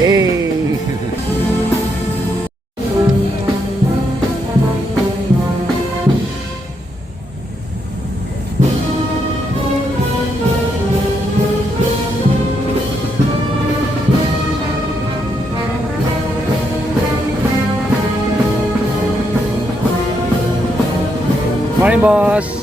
Yay! Morning, boss.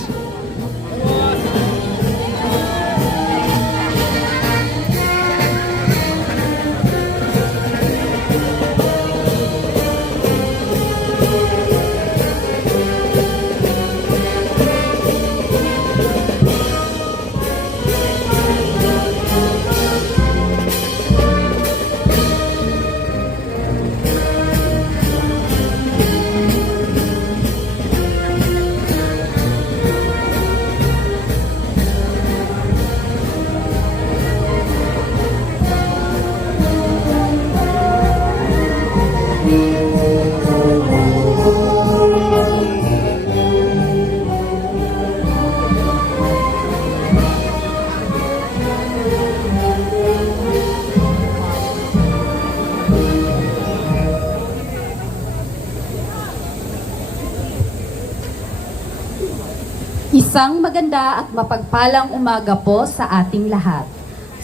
Isang maganda at mapagpalang umaga po sa ating lahat.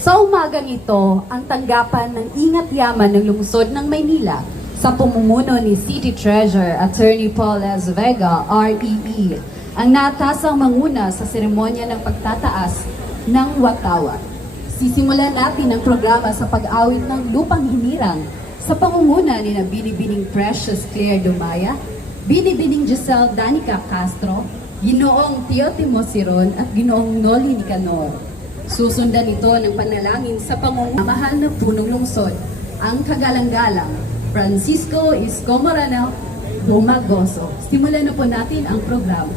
Sa umagang ito, ang tanggapan ng Ingat Yaman ng lungsod ng Maynila sa pamumuno ni City Treasurer Attorney Paul S. Vega, REE, ang natasang manguna sa seremonya ng pagtataas ng Watawa. Sisimulan natin ang programa sa pag-awit ng Lupang Hinirang sa pangunguna ni na Binibining Precious Claire Dumaya, Binibining Giselle Danica Castro, Ginoong Teotimo Siron at Ginoong Noli Nicanor. Susundan ito ng panalangin sa pangungumahal na punong lungsod, ang kagalang-galang Francisco Isko Moreno Bumagoso. Simulan na po natin ang programa.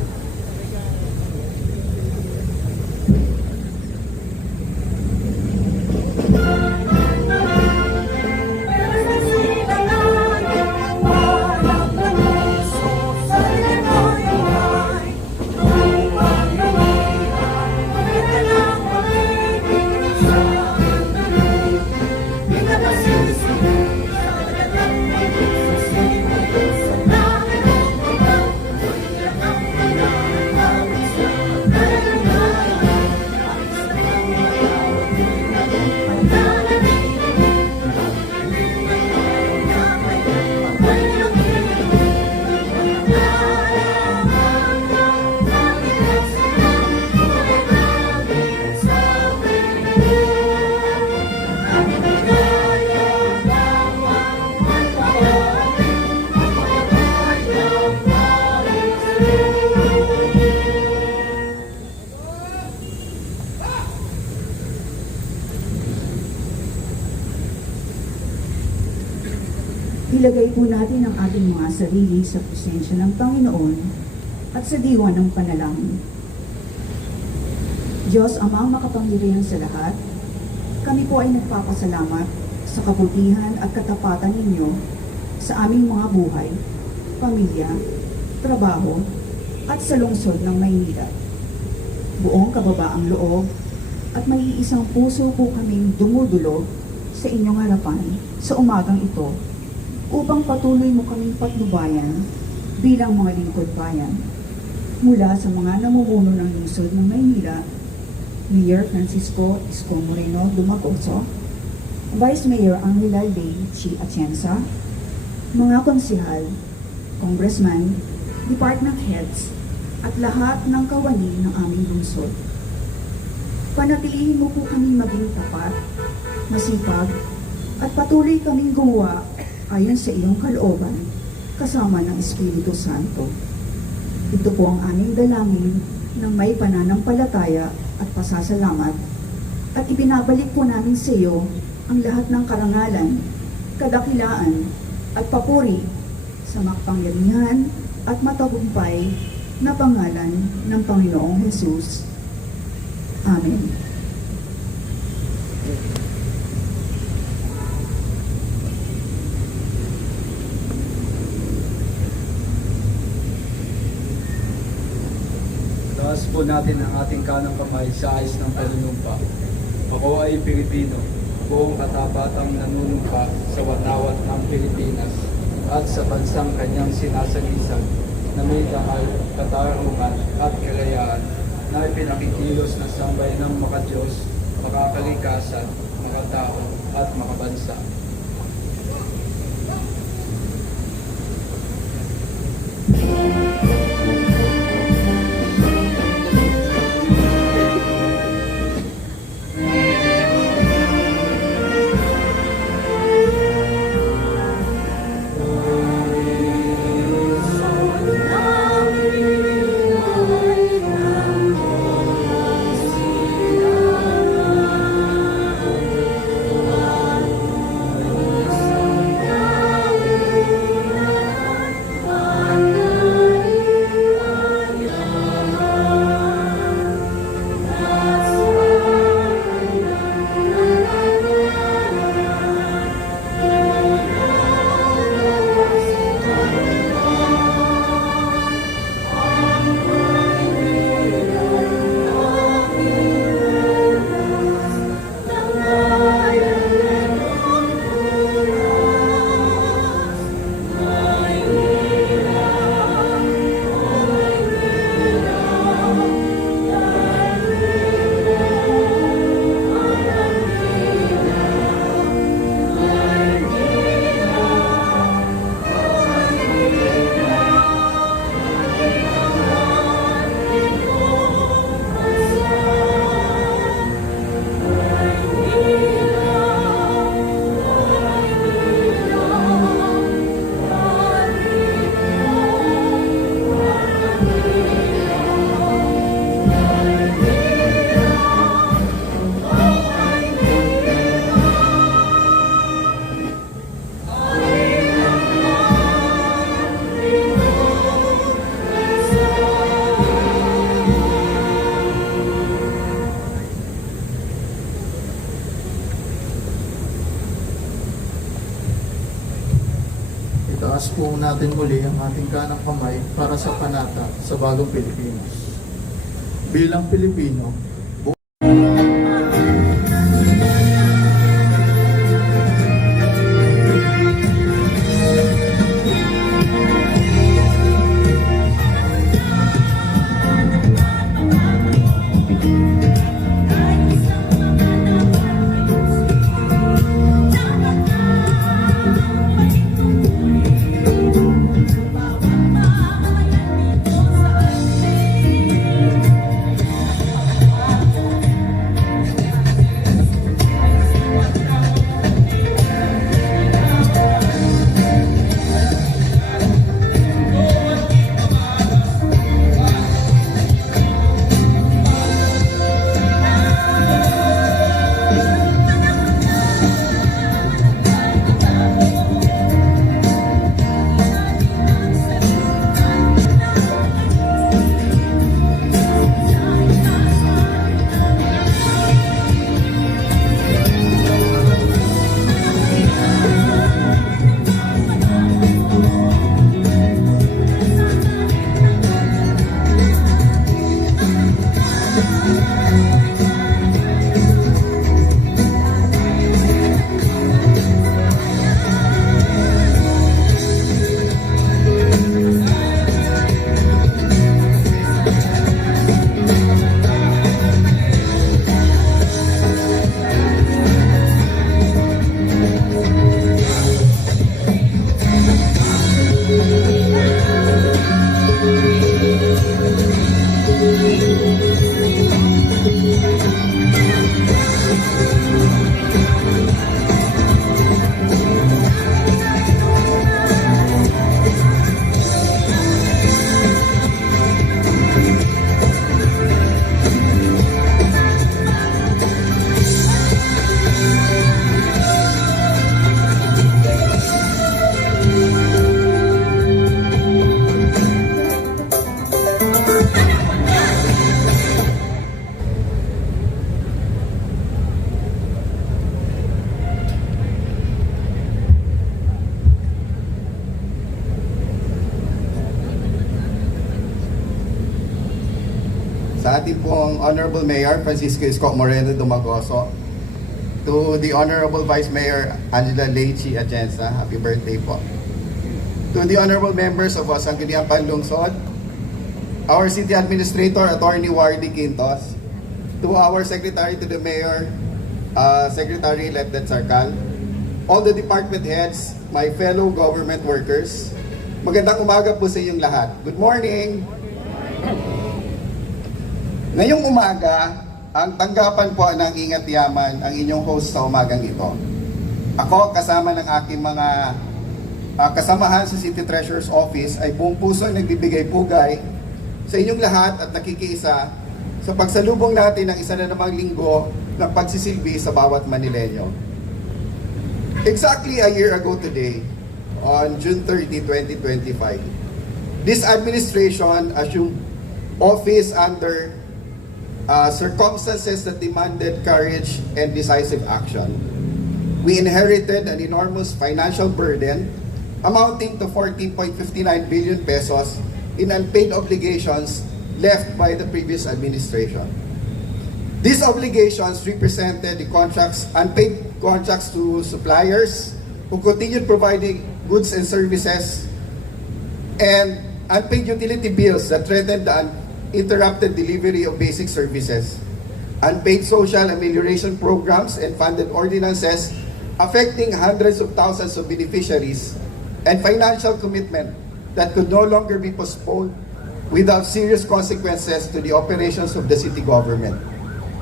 Ilagay po natin ang ating mga sarili sa presensya ng Panginoon at sa diwa ng panalangin. Diyos, Amang makapangyarihan sa lahat, kami po ay nagpapasalamat sa kabutihan at katapatan ninyo sa aming mga buhay, pamilya, trabaho, at sa lungsod ng Maynila. Buong kababaang loob at may iisang puso po kaming dumudulog sa inyong harapan sa umagang ito upang patuloy mo kaming patnubayan bilang mga lingkod bayan. Mula sa mga namumuno ng lungsod ng Maynila, Mayor Francisco Isko Moreno Dumagoso, Vice Mayor Angela Ley Chi Atienza, mga konsihal, congressman, department heads, at lahat ng kawani ng aming lungsod. Panatilihin mo po kaming maging tapat, masipag, at patuloy kaming gumawa ayon sa iyong kalooban, kasama ng Espiritu Santo. Ito po ang aming dalangin ng may pananampalataya at pasasalamat, at ibinabalik po namin sa iyo ang lahat ng karangalan, kadakilaan, at papuri sa makapangyarihan at matagumpay na pangalan ng Panginoong Hesus. Amen. Taas po natin ang ating kanang kamay sa ayos ng panunumpa. Ako ay Pilipino. buong katapatang nanunumpa sa watawat ng Pilipinas at sa bansang kanyang sinasagisag na may dakal, katarungan at kalayaan na ipinakikilos na sambay ng makadiyos, makakalikasan, makatao at makabansa. Itaas po natin muli ang ating kanang kamay para sa panata sa bagong Pilipinas. Bilang Pilipino, sa ating pong Honorable Mayor Francisco Isko Moreno Dumagoso, To the Honorable Vice Mayor Angela Leichi Atienza, happy birthday po. To the honorable members of Sangguniang Panlungsod, our City Administrator, Attorney Wardy Quintos, to our Secretary to the Mayor, Secretary Leptet Sarkal, all the department heads, my fellow government workers, magandang umaga po sa inyong lahat. Good morning! Ngayong umaga, ang tanggapan po ng Ingat Yaman ang inyong host sa umagang ito. Ako, kasama ng aking mga kasamahan sa City Treasurer's Office ay buong puso nagbibigay pugay sa inyong lahat at nakikiisa sa pagsalubong natin ng isa na namang linggo ng pagsisilbi sa bawat Manileño. Exactly a year ago today, on June 30, 2025, this administration assumed office under circumstances that demanded courage and decisive action. We inherited an enormous financial burden amounting to 14.59 billion pesos in unpaid obligations left by the previous administration. These obligations represented the unpaid contracts to suppliers who continued providing goods and services, and unpaid utility bills that threatened the interrupted delivery of basic services, unpaid social amelioration programs and funded ordinances affecting hundreds of thousands of beneficiaries, and financial commitment that could no longer be postponed without serious consequences to the operations of the city government.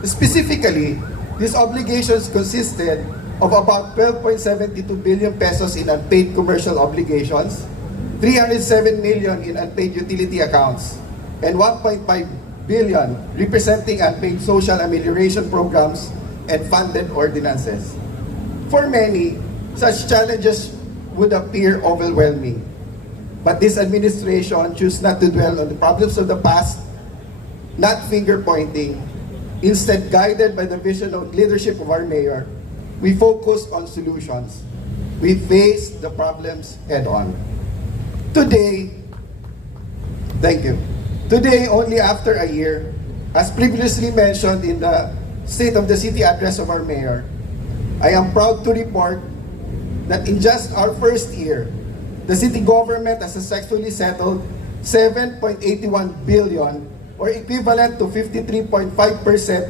Specifically, these obligations consisted of about 12.72 billion pesos in unpaid commercial obligations, 307 million in unpaid utility accounts, and 1.5 billion representing unpaid social amelioration programs and funded ordinances. For many, such challenges would appear overwhelming. But this administration chose not to dwell on the problems of the past, not finger-pointing. Instead, guided by the vision of leadership of our mayor, we focused on solutions. We faced the problems head-on. Today, thank you. Today, only after a year, as previously mentioned in the State of the City address of our mayor, I am proud to report that in just our first year, the city government has successfully settled 7.81 billion or equivalent to 53.5%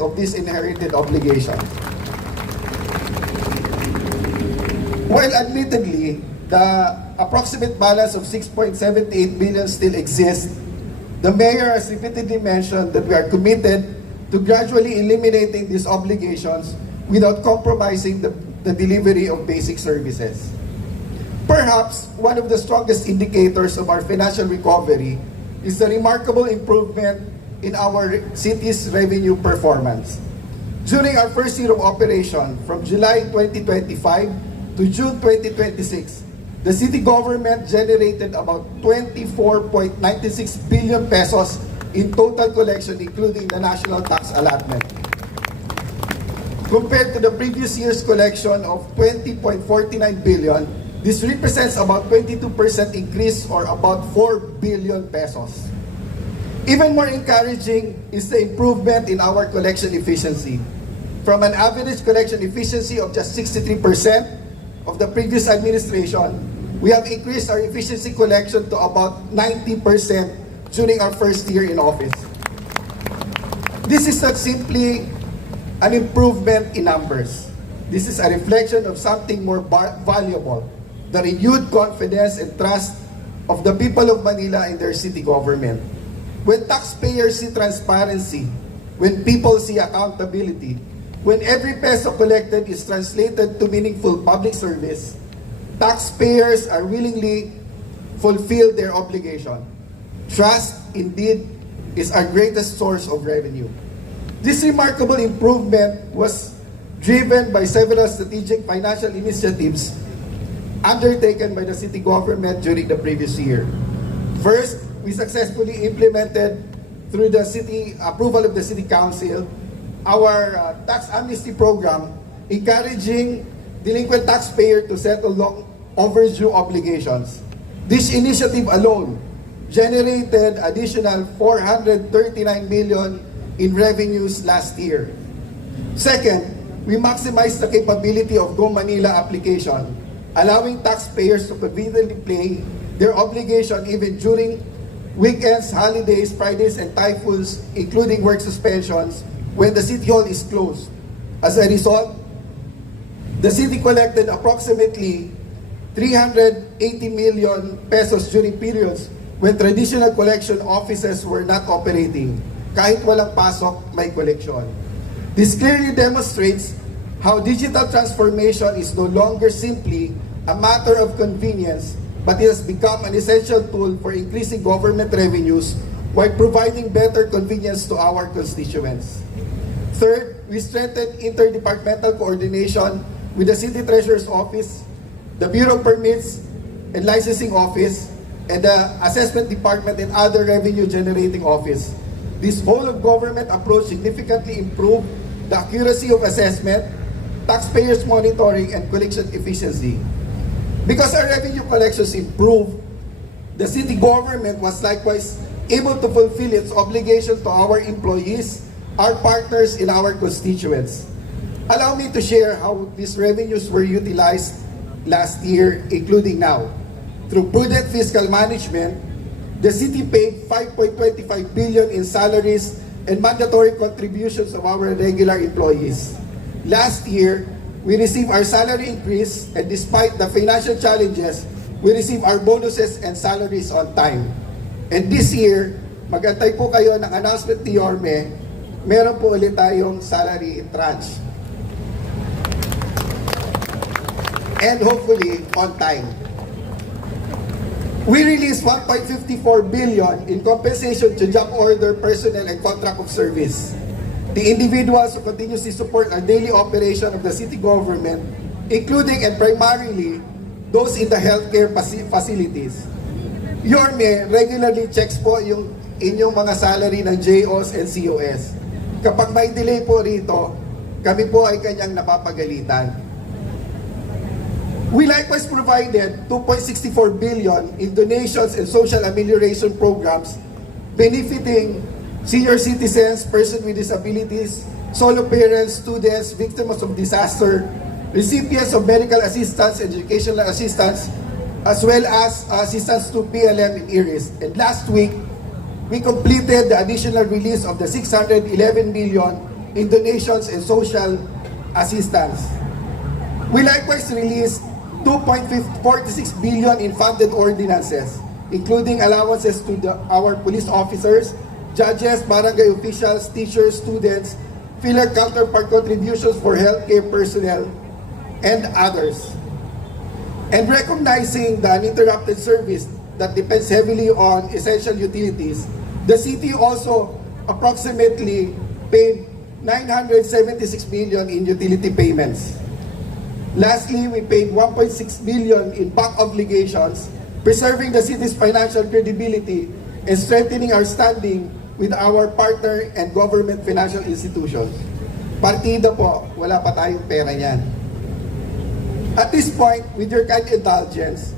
of this inherited obligation. While admittedly, the approximate balance of 6.78 billion still exists, the mayor has repeatedly mentioned that we are committed to gradually eliminating these obligations without compromising the delivery of basic services. Perhaps one of the strongest indicators of our financial recovery is the remarkable improvement in our city's revenue performance. During our first year of operation, from July 2025 to June 2026, the city government generated about 24.96 billion pesos in total collection, including the national tax allotment. Compared to the previous year's collection of 20.49 billion, this represents about 22% increase or about 4 billion pesos. Even more encouraging is the improvement in our collection efficiency. From an average collection efficiency of just 63% of the previous administration, we have increased our efficiency collection to about 90% during our first year in office. This is not simply an improvement in numbers. This is a reflection of something more valuable, the renewed confidence and trust of the people of Manila in their city government. When taxpayers see transparency, when people see accountability, when every peso collected is translated to meaningful public service, taxpayers are willingly fulfill their obligation. Trust, indeed, is our greatest source of revenue. This remarkable improvement was driven by several strategic financial initiatives undertaken by the city government during the previous year. First, we successfully implemented through the city approval of the City Council our tax amnesty program, encouraging delinquent taxpayer to settle long overdue obligations. This initiative alone generated additional 439 million in revenues last year. Second, we maximize the capability of Go Manila application, allowing taxpayers to conveniently pay their obligation even during weekends, holidays, Fridays, and typhoons, including work suspensions, when the City Hall is closed. As a result, the city collected approximately 380 million pesos during periods when traditional collection offices were not operating. Kahit walang pasok, may collection. This clearly demonstrates how digital transformation is no longer simply a matter of convenience, but it has become an essential tool for increasing government revenues while providing better convenience to our constituents. Third, we strengthened interdepartmental coordination with the City Treasurer's Office, the Bureau of Permits and Licensing Office, and the Assessment Department and other revenue-generating office. This whole-of-government approach significantly improved the accuracy of assessment, taxpayers monitoring, and collection efficiency. Because our revenue collections improved, the city government was likewise able to fulfill its obligation to our employees, our partners, and our constituents. Allow me to share how these revenues were utilized last year, including now. Through prudent fiscal management, the city paid 5.25 billion in salaries and mandatory contributions of our regular employees. Last year, we received our salary increase, and despite the financial challenges, we received our bonuses and salaries on time. And this year, magantay po kayo ng announcement ni Yorme, meron po ulit tayong salary tranche. And hopefully, on time. We released 1.54 billion in compensation to job order personnel and contract of service. The individuals who continuously support our daily operation of the city government, including and primarily those in the healthcare facilities. Yorme regularly checks po yung inyong mga salary ng JOs and COS. Kapag may delay po rito, kami po ay kanyang napapagalitan. We likewise provided 2.64 billion in donations and social amelioration programs benefiting senior citizens, persons with disabilities, solo parents, students, victims of disaster, recipients of medical assistance, educational assistance, as well as assistance to PLM in IRIS. And last week, we completed the additional release of the 611 million in donations and social assistance. We likewise released 2.46 billion in funded ordinances, including allowances to our police officers, judges, barangay officials, teachers, students, filler counterpart contributions for healthcare personnel, and others. And recognizing the uninterrupted service that depends heavily on essential utilities, the city also approximately paid 976 million in utility payments. Lastly, we paid 1.6 billion in back obligations, preserving the city's financial credibility and strengthening our standing with our partner and government financial institutions. Partida po, wala pa tayong pera niyan. At this point, with your kind indulgence,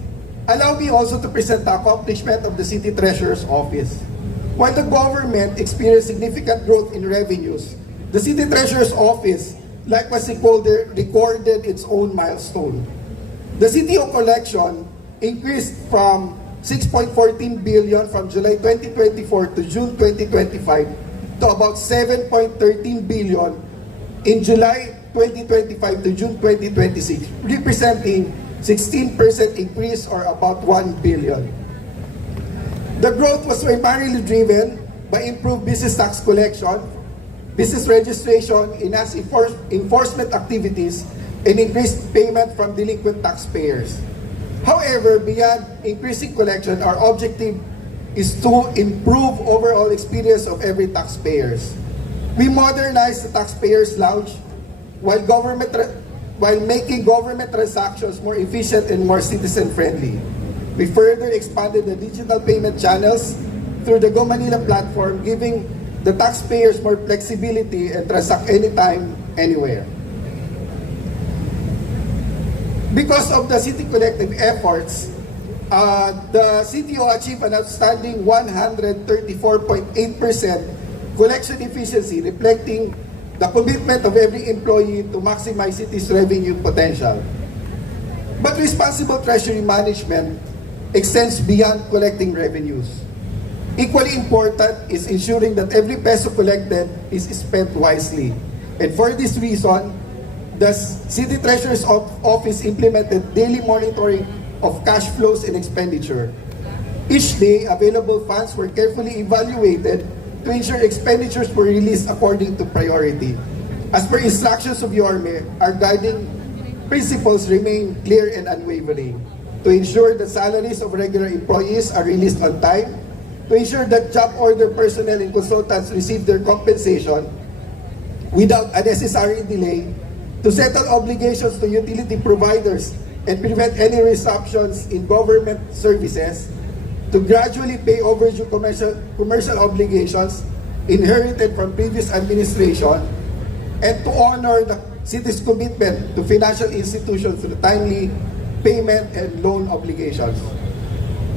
allow me also to present the accomplishment of the City Treasurer's Office. While the government experienced significant growth in revenues, the City Treasurer's Office likewise recorded its own milestone. The City Hall collection increased from 6.14 billion from July 2024 to June 2025 to about 7.13 billion in July 2025 to June 2026, representing 16% increase or about 1 billion. The growth was primarily driven by improved business tax collection, business registration, enhanced enforcement activities, and increased payment from delinquent taxpayers. However, beyond increasing collection, our objective is to improve overall experience of every taxpayers. We modernized the taxpayers' lounge while making government transactions more efficient and more citizen-friendly. We further expanded the digital payment channels through the Go Manila platform, giving the taxpayers more flexibility and transact anytime, anywhere. Because of the city collective efforts, the CTO achieved an outstanding 134.8% collection efficiency, reflecting the commitment of every employee to maximize city's revenue potential. But responsible treasury management extends beyond collecting revenues. Equally important is ensuring that every peso collected is spent wisely. And for this reason, the City Treasurer's Office implemented daily monitoring of cash flows and expenditure. Each day, available funds were carefully evaluated to ensure expenditures were released according to priority. As per instructions of Yorme, our guiding principles remain clear and unwavering. To ensure that salaries of regular employees are released on time, to ensure that job order personnel and consultants receive their compensation without unnecessary delay, to settle obligations to utility providers and prevent any disruptions in government services, to gradually pay overdue commercial obligations inherited from previous administration, and to honor the city's commitment to financial institutions through timely payment and loan obligations.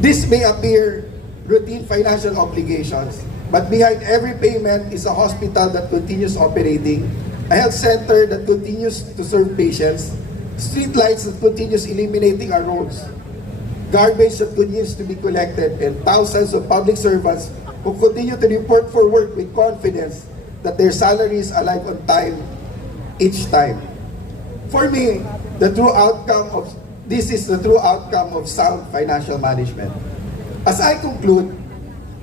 This may appear routine financial obligations, but behind every payment is a hospital that continues operating, a health center that continues to serve patients, street lights that continues illuminating our roads, garbage that continues to be collected, and thousands of public servants who continue to report for work with confidence that their salaries arrive on time each time. For me, this is the true outcome of sound financial management. As I conclude,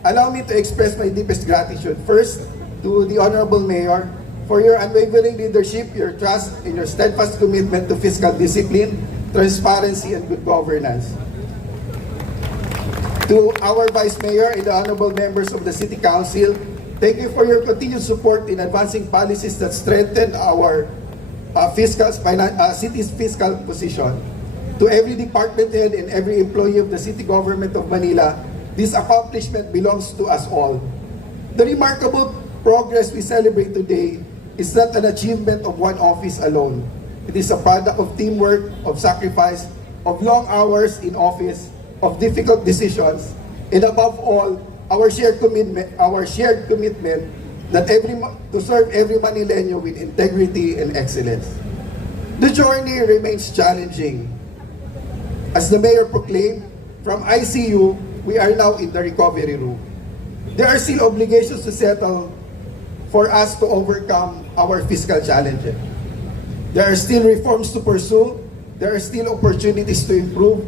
allow me to express my deepest gratitude first to the Honorable Mayor for your unwavering leadership, your trust, and your steadfast commitment to fiscal discipline, transparency, and good governance. To our Vice Mayor and the honorable members of the City Council, thank you for your continued support in advancing policies that strengthen our city's fiscal position. To every department head and every employee of the City Government of Manila, this accomplishment belongs to us all. The remarkable progress we celebrate today is not an achievement of one office alone. It is a product of teamwork, of sacrifice, of long hours in office, of difficult decisions, and above all, our shared commitment that to serve every Manileño with integrity and excellence. The journey remains challenging. As the Mayor proclaimed, from ICU, we are now in the recovery room. There are still obligations to settle for us to overcome our fiscal challenges. There are still reforms to pursue. There are still opportunities to improve.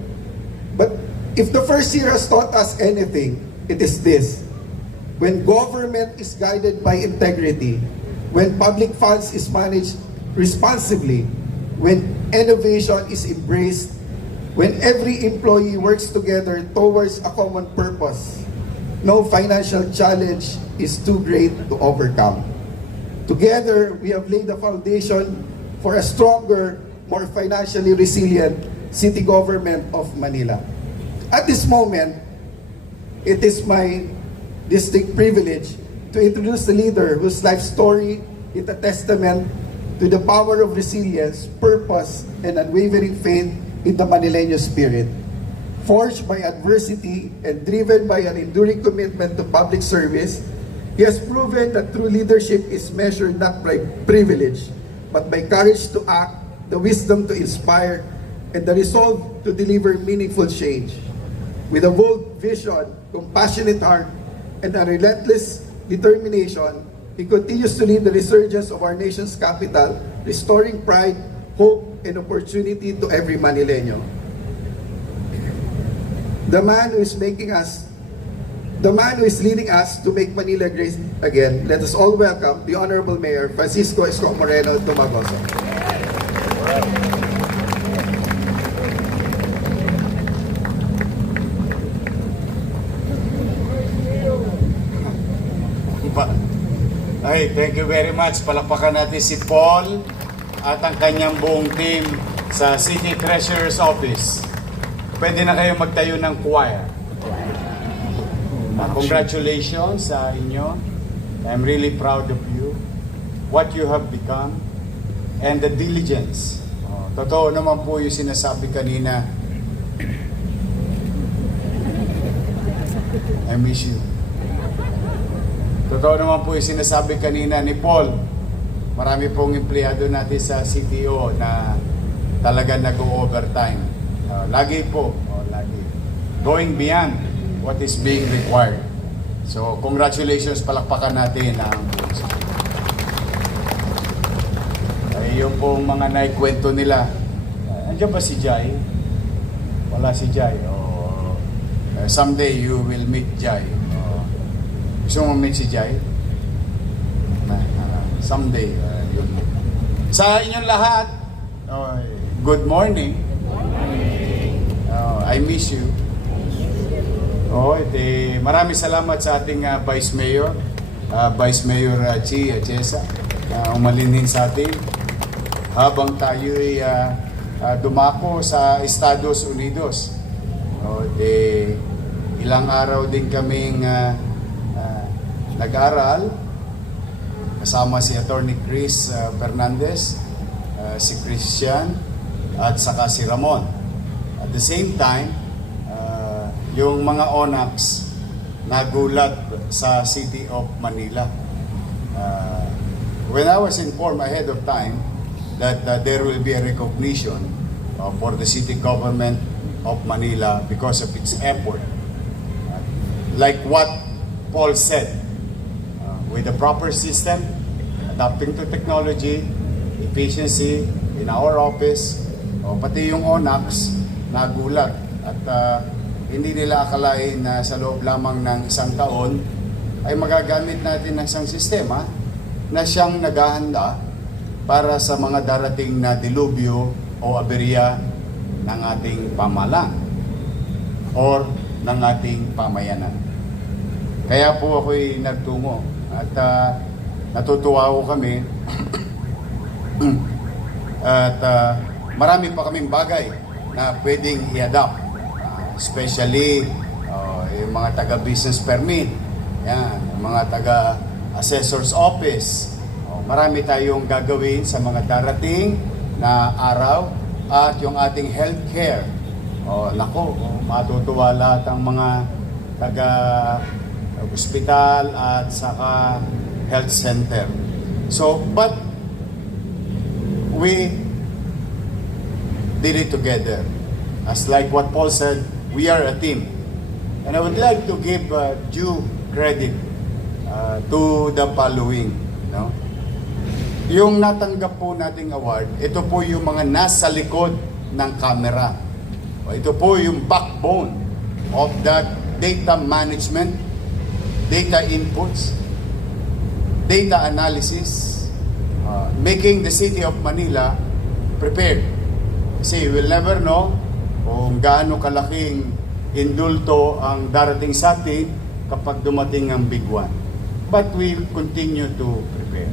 But if the first year has taught us anything, it is this. When government is guided by integrity, when public funds is managed responsibly, when innovation is embraced, when every employee works together towards a common purpose, no financial challenge is too great to overcome. Together, we have laid the foundation for a stronger, more financially resilient city government of Manila. At this moment, it is my distinct privilege to introduce the leader whose life story is a testament to the power of resilience, purpose, and unwavering faith in the Manileño spirit. Forged by adversity and driven by an enduring commitment to public service, he has proven that true leadership is measured not by privilege, but by courage to act, the wisdom to inspire, and the resolve to deliver meaningful change. With a bold vision, compassionate heart, and a relentless determination, he continues to lead the resurgence of our nation's capital, restoring pride, hope, and opportunity to every Manileño. The man who is leading us to make Manila great again, let us all welcome the Honorable Mayor Francisco Esco Moreno Tumagoso. Ay, thank you very much. Palakpakan natin si Paul at ang kanyang buong team sa City Treasurer's Office. Pwede na kayo magtayo ng choir. Congratulations sa inyo. I'm really proud of you. What you have become and the diligence. Totoo naman po yung sinasabi kanina. I miss you. Totoo naman po yung sinasabi kanina ni Paul marami pong empleyado natin sa CTO na talaga nag-overtime. Lagi po, lagi. Going beyond what is being required. So, congratulations, palakpakan natin ang yung pong mga naikwento nila. Andiyan ba si Jai? Wala si Jai. Someday you will meet Jai. Gusto mo meet si Jai? Someday. Sa inyong lahat, good morning. I miss you. Maraming salamat sa ating Vice Mayor, Vice Mayor Chi Atiesa, umalinhin sa atin habang tayo'y dumako sa Estados Unidos. Ilang araw din kaming nag-aral kasama si Attorney Chris Fernandez, si Christian, at saka si Ramon. At the same time, yung mga ONACs nagulat sa City of Manila. When I was informed ahead of time that there will be a recognition for the city government of Manila because of its effort. Like what Paul said, with the proper system, adapting to technology, efficiency in our office, pati yung ONACs nagulat at hindi nila akalain na sa loob lamang ng isang taon ay magagamit natin ng isang sistema na siyang naghahanda para sa mga darating na dilubyo o aberya ng ating pamahalaan or ng ating pamayanan. Kaya po ako'y nagtungo at natutuwa ko kami at marami pa kaming bagay na pwedeng i-adapt, especially yung mga taga-business permit, yan, yung mga taga-assessor's office. Marami tayong gagawin sa mga darating na araw at yung ating healthcare. Matutuwa lahat ang mga taga-hospital at saka health center. So, but we did it together. As like what Paul said, we are a team. And I would like to give due credit to the following. No? Yung natanggap po nating award, ito po yung mga nasa likod ng camera. Ito po yung backbone of that data management, data inputs, data analysis, making the City of Manila prepared. Kasi we'll never know kung gaano kalaking indulto ang darating sa atin kapag dumating ang big one. But we'll continue to prepare.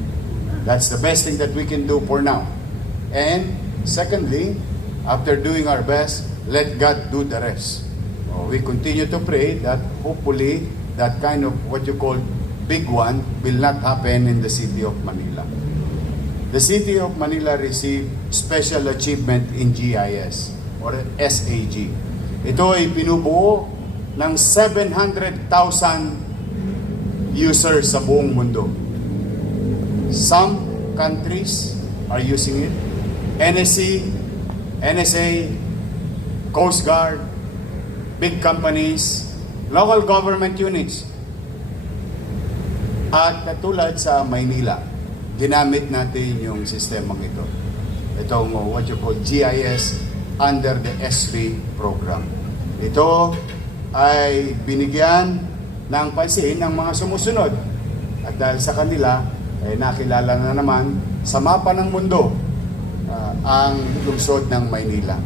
That's the best thing that we can do for now. And secondly, after doing our best, let God do the rest. We continue to pray that hopefully that kind of what you call big one will not happen in the City of Manila. The City of Manila received Special Achievement in GIS or SAG. Ito ay pinubuo ng 700,000 users sa buong mundo. Some countries are using it. NSA, Coast Guard, big companies, local government units. At katulad sa Maynila, ginamit natin yung sistemang ito. Itong what you call GIS under the SV program. Ito ay binigyan ng pansin ng mga sumusunod. At dahil sa kanila, ay nakilala na naman sa mapa ng mundo ang lungsod ng Maynila.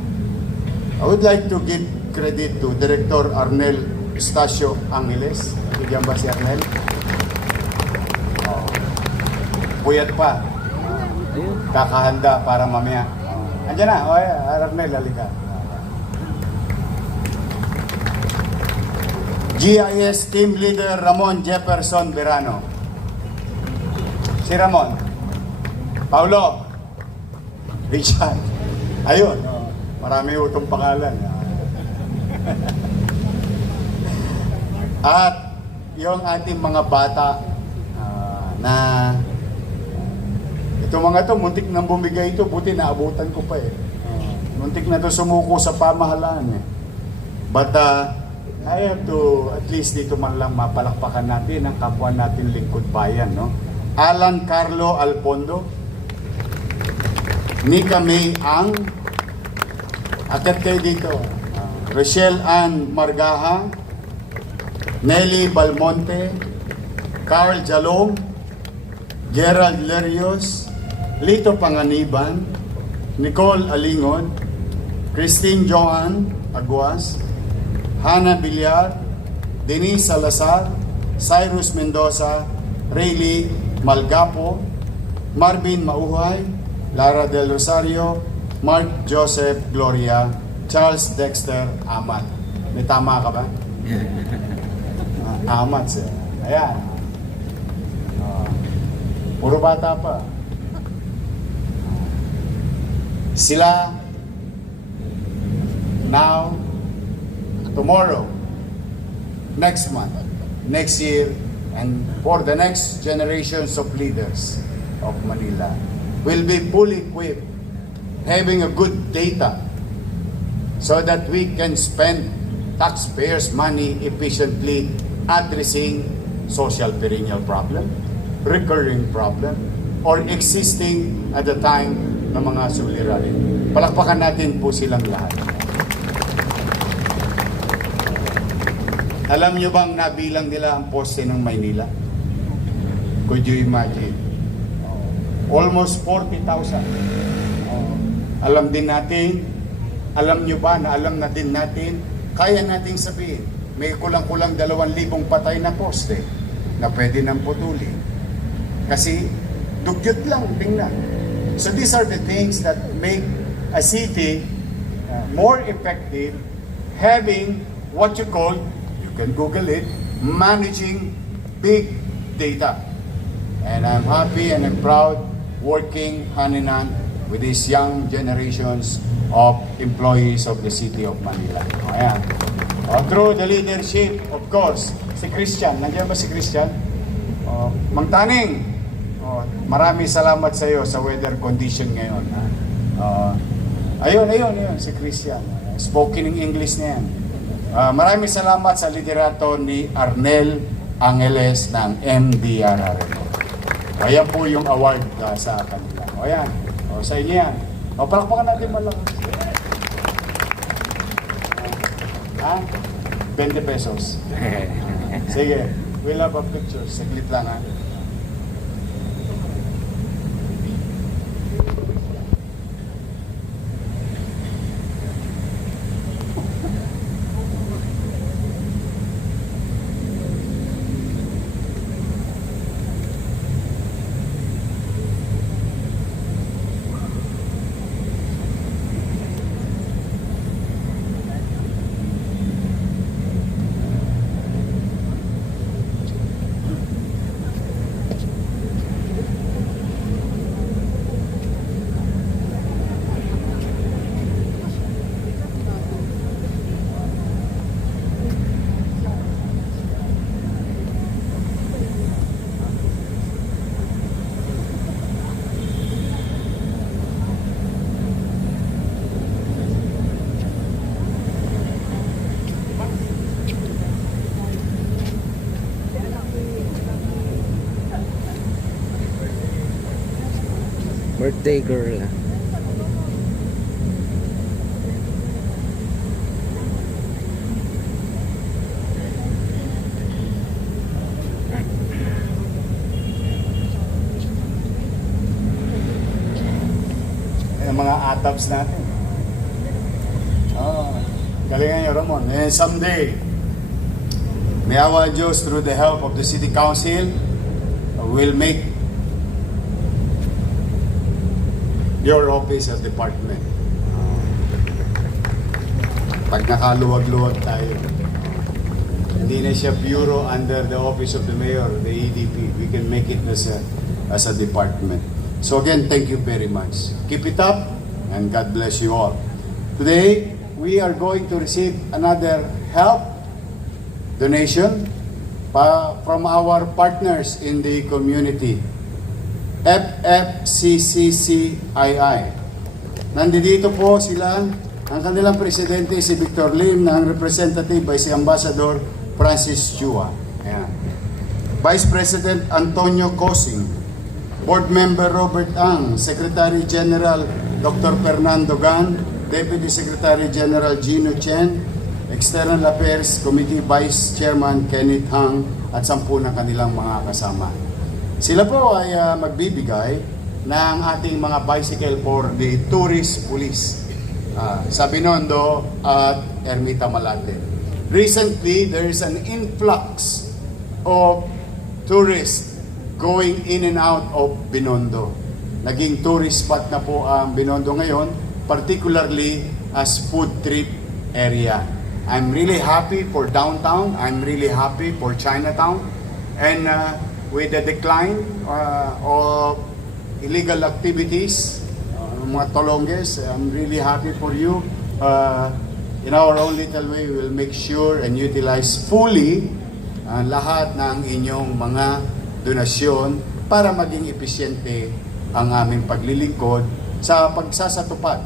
I would like to give credit to Director Arnel Eustacio Angeles. Diyan ba si Arnel? Puyat pa. Kakahanda para mamaya. Andiyan na. Arnel, halika. GIS Team Leader Ramon Jefferson Verano. Si Ramon. Paulo. Richard. Ayun. Marami utong pangalan. At yung ating mga bata na Ito mga to, muntik nang bumigay ito, buti naabutan ko pa eh. Muntik na to sumuko sa pamahalaan eh. But I have to, at least dito man lang mapalakpakan natin ang kapwa natin lingkod bayan, no? Alan Carlo Alpondo, Nika May Ang, akat kayo dito, Rochelle Ann Margaha, Nelly Balmonte, Carl Jalong, Gerald Lerios, Lito Panganiban, Nicole Alingon, Christine Joan Aguas, Hannah Villar, Denise Salazar, Cyrus Mendoza, Rayleigh Malgapo, Marvin Mauhay, Lara Del Rosario, Mark Joseph Gloria, Charles Dexter Amat. May tama ka ba? Amat siya. Ayan. Puro bata pa. Sila now, tomorrow, next month, next year, and for the next generations of leaders of Manila will be fully equipped, having a good data so that we can spend taxpayers' money efficiently addressing social perennial problem, recurring problem, or existing at the time ng mga suliranin. Palakpakan natin po silang lahat. Alam nyo bang nabilang nila ang poste ng Maynila? Could you imagine? Almost 40,000. Alam din natin, alam nyo ba na alam na din natin, kaya nating sabihin, may kulang-kulang 2,000 patay na poste na pwede nang putulin. Kasi dugyot lang, tingnan. So these are the things that make a city more effective, having what you call, you can Google it, managing big data. And I'm happy and I'm proud working hand in hand with these young generations of employees of the City of Manila. Ayan. Through the leadership, of course, si Christian. Nandiyan ba si Christian? Mang Taning, maraming salamat sa iyo sa weather condition ngayon. Ayun, si Christian. Spoken in English na yan. Maraming salamat sa liderato ni Arnel Angeles ng MDRRMO. Ayan po yung award sa kanila. Ayan, sa inyo yan. Palakpakan natin malakas. 20 pesos. Sige, we'll have a picture. Saglit lang ha. Birthday girl. Yung mga atabs natin. Galingan nyo, Ramon. And someday, may awa Diyos, through the help of the City Council, will make your office a department. Pag nakaluwag-luwag tayo, hindi na siya bureau under the office of the mayor, the EDP. We can make it as a department. So again, thank you very much. Keep it up, and God bless you all. Today, we are going to receive another help donation from our partners in the community. FFCCCII. Nandito po sila, ang kanilang presidente si Victor Lim, na ang representative ay si Ambassador Francis Chua. Ayan. Vice President Antonio Cosing, Board Member Robert Ang, Secretary General Dr. Fernando Gan, Deputy Secretary General Gino Chen, External Affairs Committee Vice Chairman Kenneth Hang, at 10 ng kanilang mga kasama. Sila po ay magbibigay ng ating mga bicycle for the tourist police sa Binondo at Ermita Malate. Recently, there is an influx of tourists going in and out of Binondo. Naging tourist spot na po ang Binondo ngayon, particularly as food trip area. I'm really happy for downtown. I'm really happy for Chinatown. And with the decline of illegal activities, mga tolonges, I'm really happy for you. In our own little way, we will make sure and utilize fully lahat ng inyong mga donasyon para maging epesyente ang aming paglilingkod sa pagsasatupad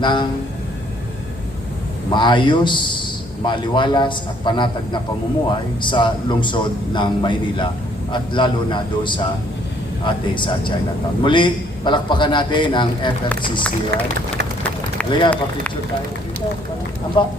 ng maayos, maliwalas at panatag na pamumuhay sa lungsod ng Maynila at lalo na doon sa Chinatown. Muli, palakpakan natin ang FFCCI. Halika, pa-picture tayo. Amba.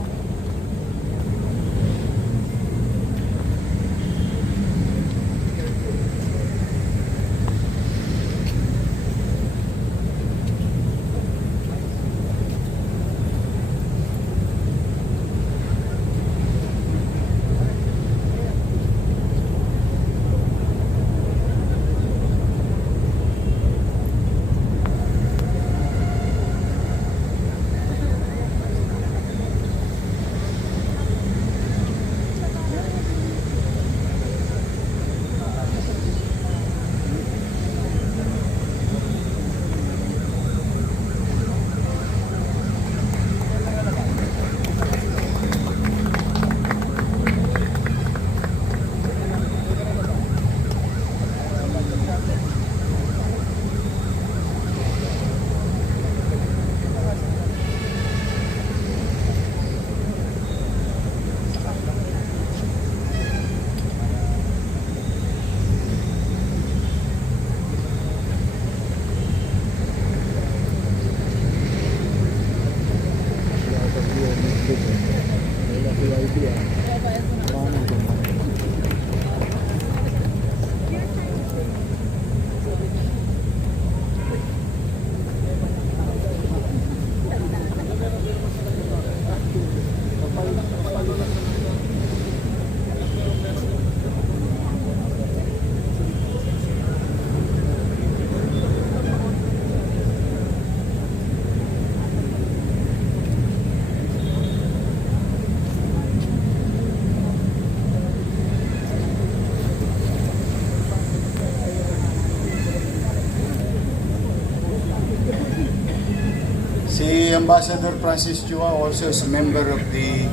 Si Ambassador Francis Chua also is a member of the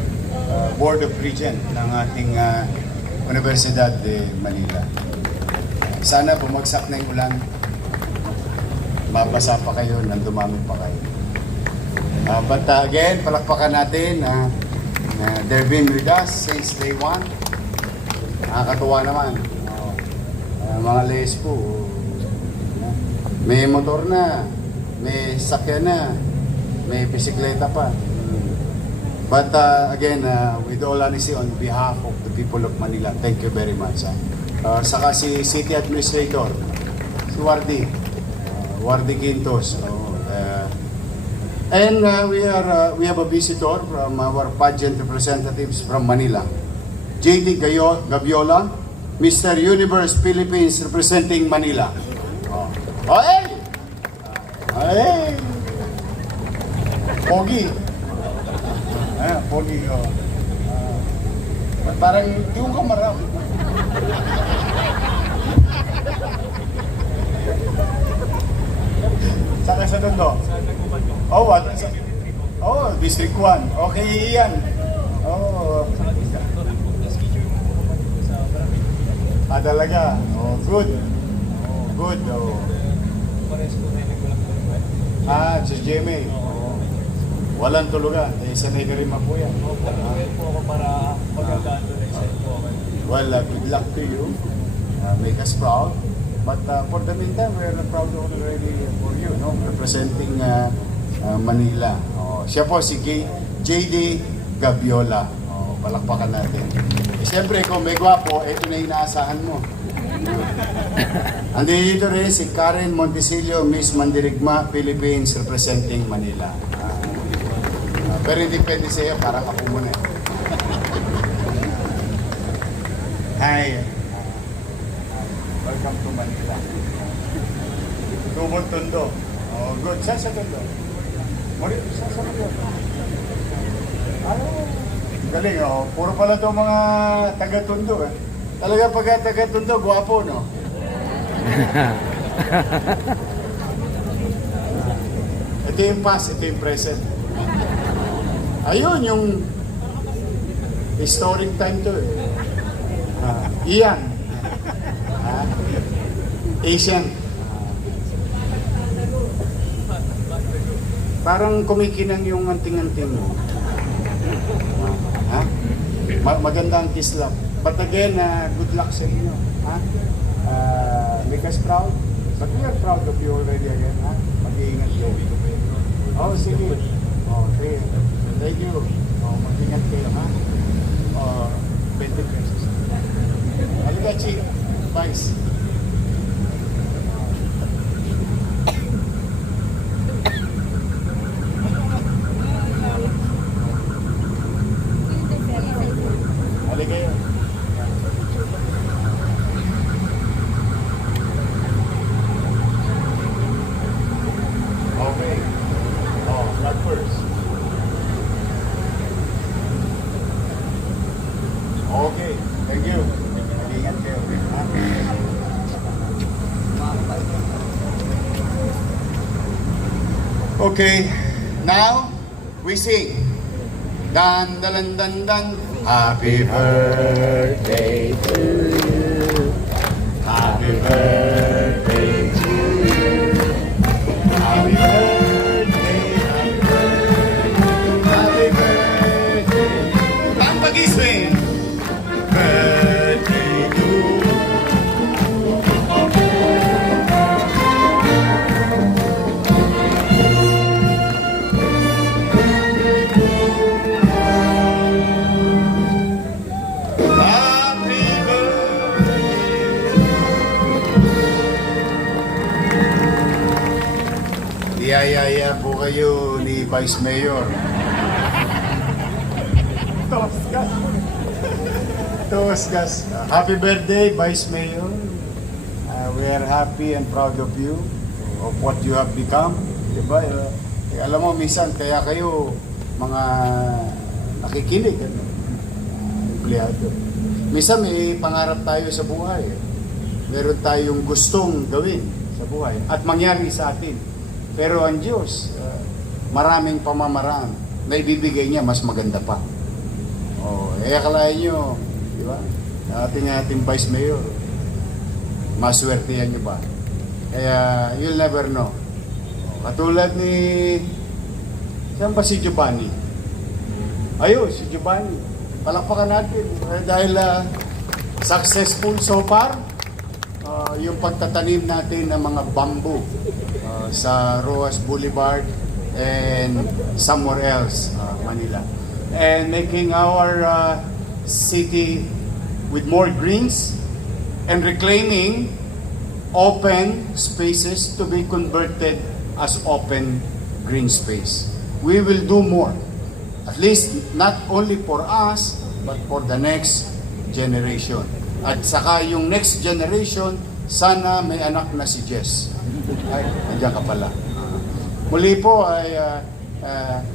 Board of Regent ng ating Universidad de Manila. Sana bumagsak na yung ulan, mabasa pa kayo, nang dumami pa kayo. But again, palakpakan natin they've been with us since day one. Nakakatuwa naman. Mga les po, may motor na, may sakyan na, may bisikleta pa. But again, with all honesty, on behalf of the people of Manila, thank you very much. Saka si City Administrator, si Wardy Quintos. And we have a visitor from our pageant representatives from Manila. JD Gaviola, Mr. Universe Philippines representing Manila. Oh, hey! Hey! Pogi. Pogi. Parang yung kamarap. Saka sa doon do? Oh, what? Oh, District 1. Okay, yan. Oh. Talaga. Oh, good. good. Oh. Si Jimmy. Oh. Walang tulugan. Sanay ka rin mapuyan. Well, good luck to you. Make us proud. But for the meantime, we are proud already for you, no? Representing Manila. Oh, siya po si JD Gabiola. Oh, palakpakan natin. Siyempre, kung may gwapo, ito na inaasahan mo. Andito rin si Karen Montesilio, Miss Mandirigma, Philippines, representing Manila. Pero hindi pwede siya, parang ako muna. Hi. Welcome to Manila. Tubon Tondo. Oh, good. Saan sa Tondo? Saan sa Tondo? Galing, oh. Puro pala itong mga taga-Tondo, eh. Talaga pagka taga-Tondo, gwapo, no? Ito yung past, ito yung present. Ayun, yung historic time to, eh. Iyan. Asian. Parang kumikinang yung anting-anting mo. Maganda ang kislap. But again, good luck sa inyo. Make us proud. But we are proud of you already again. Mag-iingat kayo. Oh, sige. Oh, sige. Thank you. Oh, mag-ingat kayo. 20 pesos. Halika, Chief. Vice. Halika yun. Okay. Oh, that first. Okay. Thank you. Ingat kayo. Okay. Now, we sing. Dan, dan, dan, dan. Happy birthday to you. Happy birthday to you. Happy birthday, happy birthday, happy birthday. Ang pag-iswing. Birthday to you. Happy birthday. Iyaya po kayo ni Vice Mayor. Tosgas. Happy birthday, Vice Mayor. We are happy and proud of you, of what you have become. Diba? Alam mo, minsan, kaya kayo mga nakikinig. Empleyado. Minsan may pangarap tayo sa buhay. Meron tayong gustong gawin sa buhay at mangyari sa atin. Pero ang Diyos, maraming pamamaraan na ibibigay niya mas maganda pa. Akalain nyo, di ba? Ating Vice Mayor, maswertihan nyo ba? Kaya you'll never know. Katulad ni, saan ba si Giovanni? Ayun, si Giovanni. Palakpakan natin. Dahil successful so far, yung pagtatanim natin ng mga bamboo sa Roas Boulevard and somewhere else, Manila. And making our city with more greens and reclaiming open spaces to be converted as open green space. We will do more. At least not only for us, but for the next generation. At saka yung next generation, sana may anak na si Jess. Ay, nandiyan ka pala. Muli po ay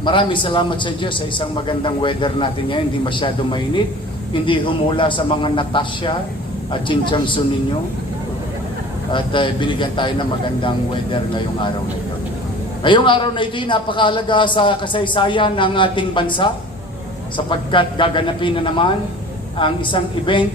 maraming salamat sa Diyos sa isang magandang weather natin ngayon. Hindi masyado mainit. Hindi humula sa mga Natasha at Chinchamson ninyo. At binigyan tayo ng magandang weather ngayong araw na ito. Ngayong araw na ito, napakahalaga sa kasaysayan ng ating bansa sapagkat gaganapin na naman ang isang event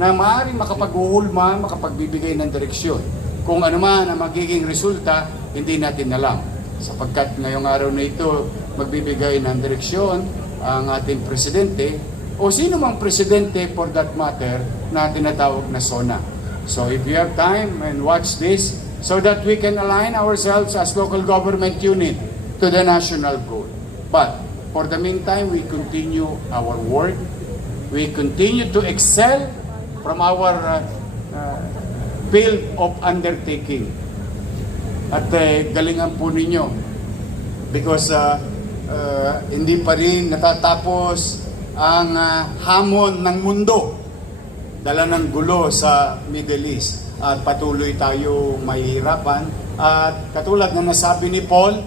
na maaaring makapag-uulma, makapagbibigay ng direksyon kung ano man ang magiging resulta, hindi natin alam. Sapagkat ngayong araw na ito, magbibigay ng direksyon ang ating presidente o sino mang presidente for that matter na tinatawag na SONA. So if you have time and watch this so that we can align ourselves as local government unit to the national goal. But for the meantime, we continue our work. We continue to excel from our field of undertaking. At galingan po ninyo because hindi pa rin natatapos ang hamon ng mundo, dala ng gulo sa Middle East, at patuloy tayo mahihirapan. At katulad na nasabi ni Paul,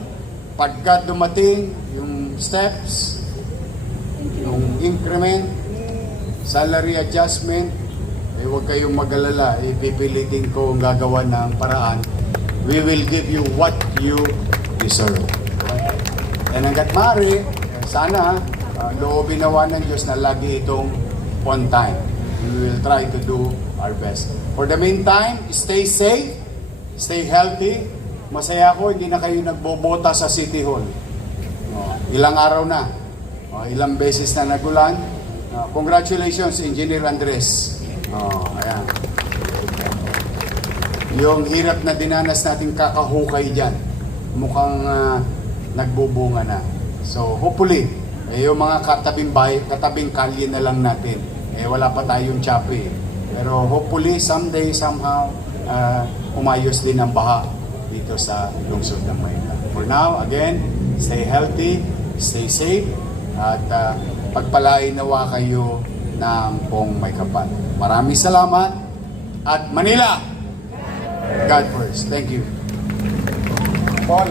pagka dumating yung steps, yung increment, salary adjustment, huwag kayong mag-alala, ipipilitin ko ang gagawa ng paraan. We will give you what you deserve. And hanggat maaari, sana loobin nawa ng Diyos na lagi itong on time. We will try to do our best. For the meantime, stay safe, stay healthy. Masaya ako, hindi na kayo nagbobota sa City Hall. Ilang araw na, ilang beses na nagulan. Congratulations, Engineer Andres. Ayan. Yung hirap na dinanas natin kakahukay dyan, mukhang nagbubunga na. So hopefully, yung mga katabing kalye na lang natin. Wala pa tayong tsapi. Pero hopefully, someday, somehow, umayos din ang baha dito sa lungsod ng Maynila. For now, again, stay healthy, stay safe, at pagpalain nawa kayo ng pong may kapal. Maraming salamat, at Manila! God first. Thank you. Paul.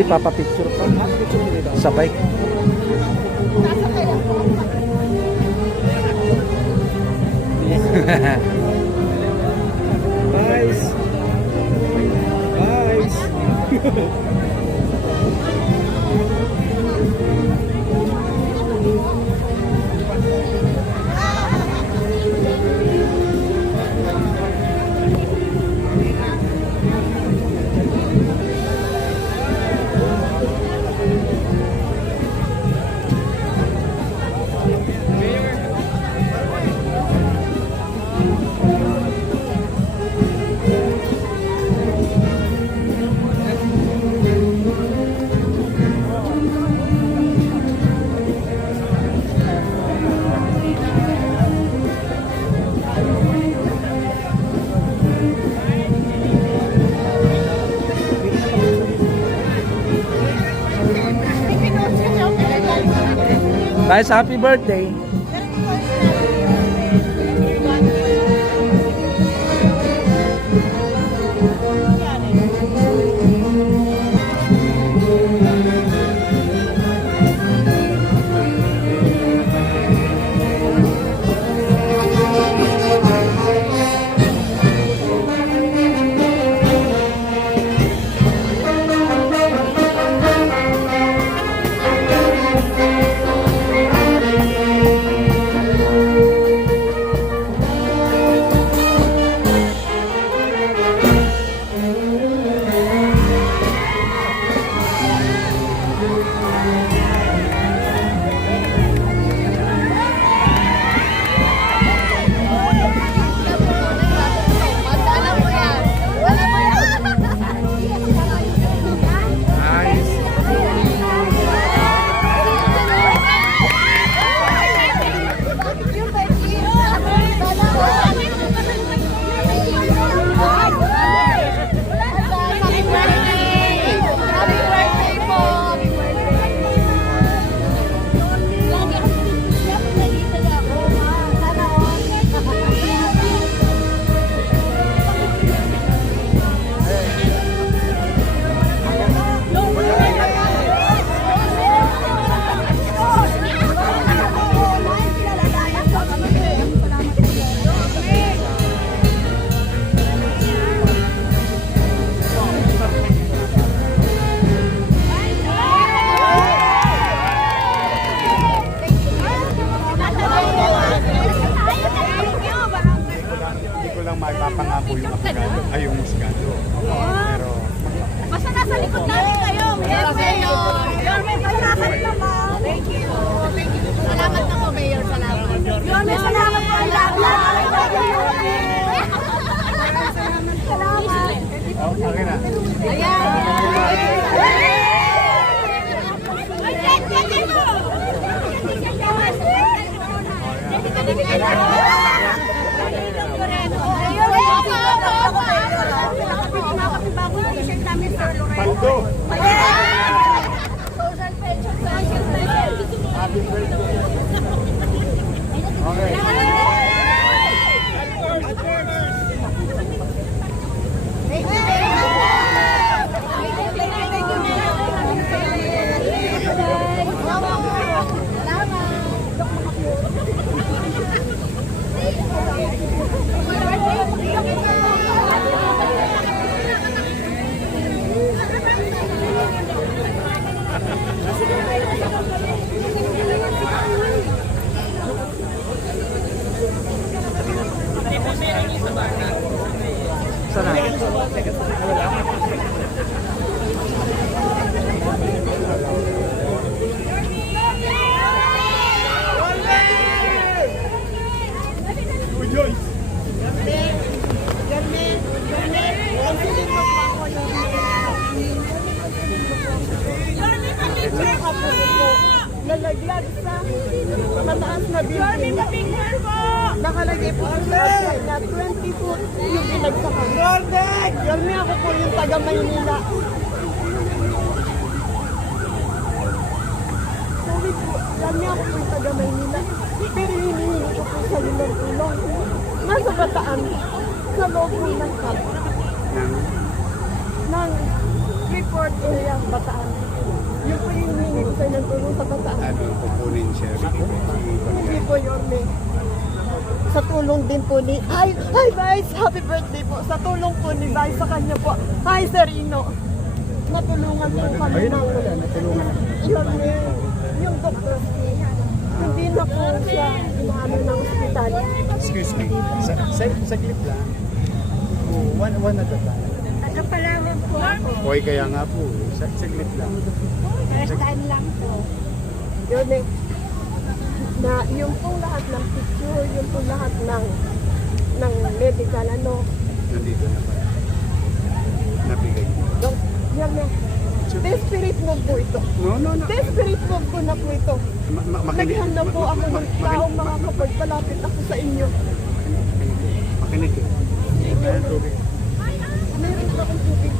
Hindi, papapicture pa. Sabay. Guys! Guys! Guys, happy birthday! po yung abogado, ay yung musgado. Pero Basta nasa likod namin kayo. Yes, Mayor. Yorme, basta nasa likod mo. Thank you. Thank you. Salamat na po, Mayor. Salamat. Yorme, salamat po. Salamat. okay na. Paldo. Happy birthday. Okay. Nalaglag sa mataas na building. Nakalagay po sa na 20 foot yung binagsakan. Yorme, ako po yung taga Maynila. Sorry po, Yorme, ako po yung taga Maynila. Pero hinihingi ko po sa lilang tulong. Nasa Bataan, sa loob po ng camp. Ng report area Bataan. Yun po yung hinihingi ko sa lilang tulong sa Bataan. Ano kukunin siya? Hindi po, Yorme. Sa tulong din po ni... Hi, Vice! Happy birthday po! Sa tulong po ni Vice sa kanya po. Hi, Serino! Natulungan po kami ng... Yorme, yung doktor, hindi na po siya inaano ng ospital. Excuse me. Saglit lang. One at a time. Nagkapalawan po ako. Hoy, kaya nga po. Saglit lang. First time lang po. Yorme, na yung pong lahat ng picture, yung pong lahat ng medical, ano, Nandito na pa. Nabigay ko. Dok, Yorme, desperate move po ito. No. Desperate move ko na po ito. Naghan na po ako ng taong mga kapagpalapit ako sa inyo. Makinig eh. Ayan, tubig. Meron pa akong tubig.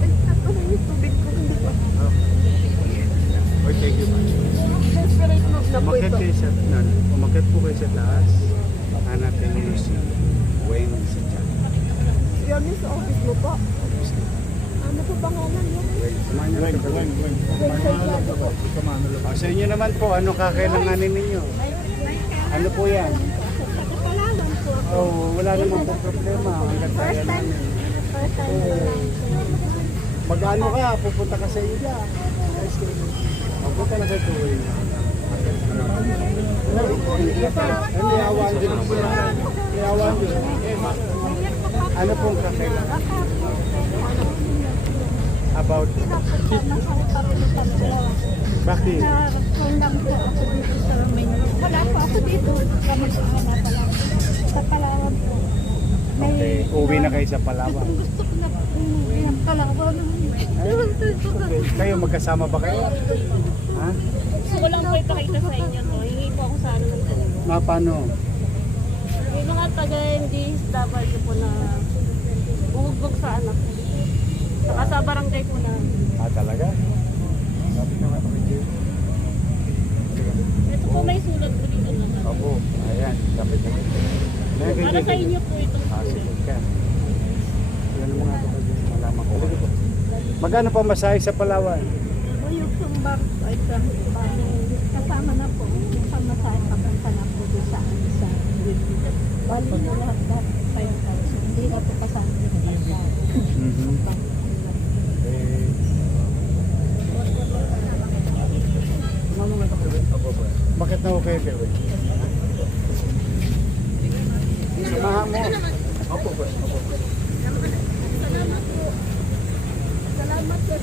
Ay, ano yung tubig ko? Hindi pa. Okay, thank you. Desperate move na po Umakyat ito. kayo sa, umakyat po kayo sa taas. Hanapin niyo si Wayne sa chat. Yan yung sa office mo po. Ano po pangalan niyo? Wayne. Sa inyo naman po, ano kakailanganin ninyo? Ano po yan? Kapalalan po. Oh, wala namang po problema. Hanggang kaya namin. Mag-ano ka, pupunta ka sa India. Pupunta na kayo to Wayne. Hindi, awan din. Awan din. Ano pong kakailangan? About bakit? Kulang po ako dito sa Maynila. Wala po ako dito. Kami sa Palawan. Sa Palawan po. Okay, uwi na kayo sa Palawan. Gusto ko na umuwi ng Palawan. Okay. Kayo magkasama ba kayo? Ha? Gusto ko lang po ipakita sa inyo to. Hingi po ako sa ano ng tulong. Paano? May mga taga-NDSW po na umugbog sa anak ko. Saka sa barangay po na. Talaga? Sabi naman ako dito. Ito po may sulat po dito na. Opo, ayan. Sabi niya. Para sa inyo po ito. Sige ka. Yan ang mga kapatid. Malaman ko. Magkano pa masahe sa Palawan? Yung sumbar ay kasama na po. Yung pamasahe papunta na po doon sa bali na lahat 5,000. Hindi na po kasama yung Bakit na okay kayo? Samahan mo. Salamat po. Salamat po.